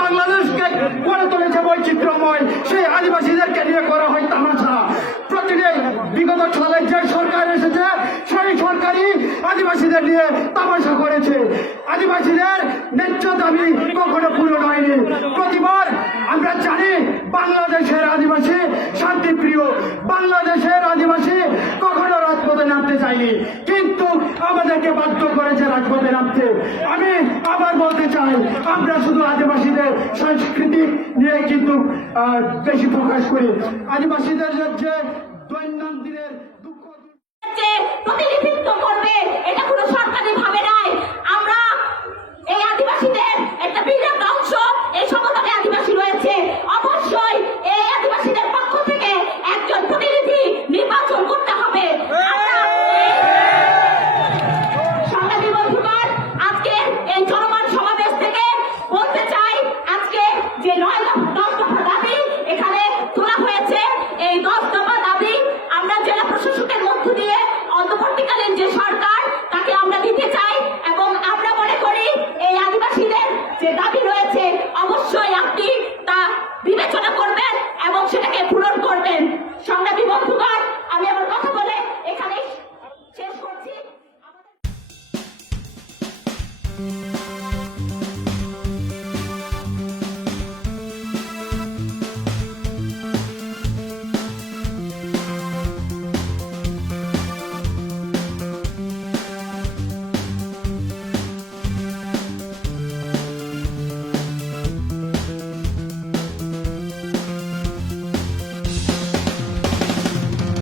বাংলাদেশকে গড়ে তুলেছে বৈচিত্র্যময়, সেই আদিবাসীদেরকে নিয়ে করা হয় তামাশা। প্রতিটি বিগত সালে যে সরকার এসেছে সেই সরকারই আদিবাসীদের নিয়ে তামাশা করেছে। আদিবাসীদের ন্যায্য দাবি কখনো পূরণ হয়নি। প্রতিবার আমরা জানি বাংলাদেশের আদিবাসী শান্তিপ্রিয়, বাংলাদেশের আদিবাসী কখনো রাজপথে নামতে চায়নি, কিন্তু আমাদেরকে বাধ্য করেছে রাজপথে নামতে। আমি আবার বলতে চাই, আমরা শুধু আদিবাসীদের সংস্কৃতি নিয়ে কিন্তু বেশি প্রকাশ করি। আদিবাসীদের যে দৈনন্দিনের দুঃখ প্রতিনিধিত্ব করবে এটা কোনো সরকারি ভাবে নাই। আমরা এই আদিবাসীদের একটা বিরাট অংশ এই সংগঠনে আদিবাসী রয়েছে। অবশ্যই এই আদিবাসীদের পক্ষ থেকে একজন প্রতিনিধি নির্বাচন করতে হবে। সংগ্রামী বন্ধুগণ, আজকে এই চলমান সমাবেশ থেকে বলতে চাই, আজকে যে 10 দফা দাবি এখানে তোলা হয়েছে, এই 10 দফা দাবি আমরা জেলা প্রশাসকের মধ্য দিয়ে অন্তর্বর্তীকালীন যে সরকার তাকে আমরা দিতে চাই, এবং আমরা মনে করি এই আদিবাসীদের যে দাবি রয়েছে অবশ্যই আপনি তা বিবেচনা করবেন এবং সেটাকে পূরণ করবেন। সংগ্রামী বন্ধুগণ, আমি আমার কথা বলে এখানে শেষ করছি।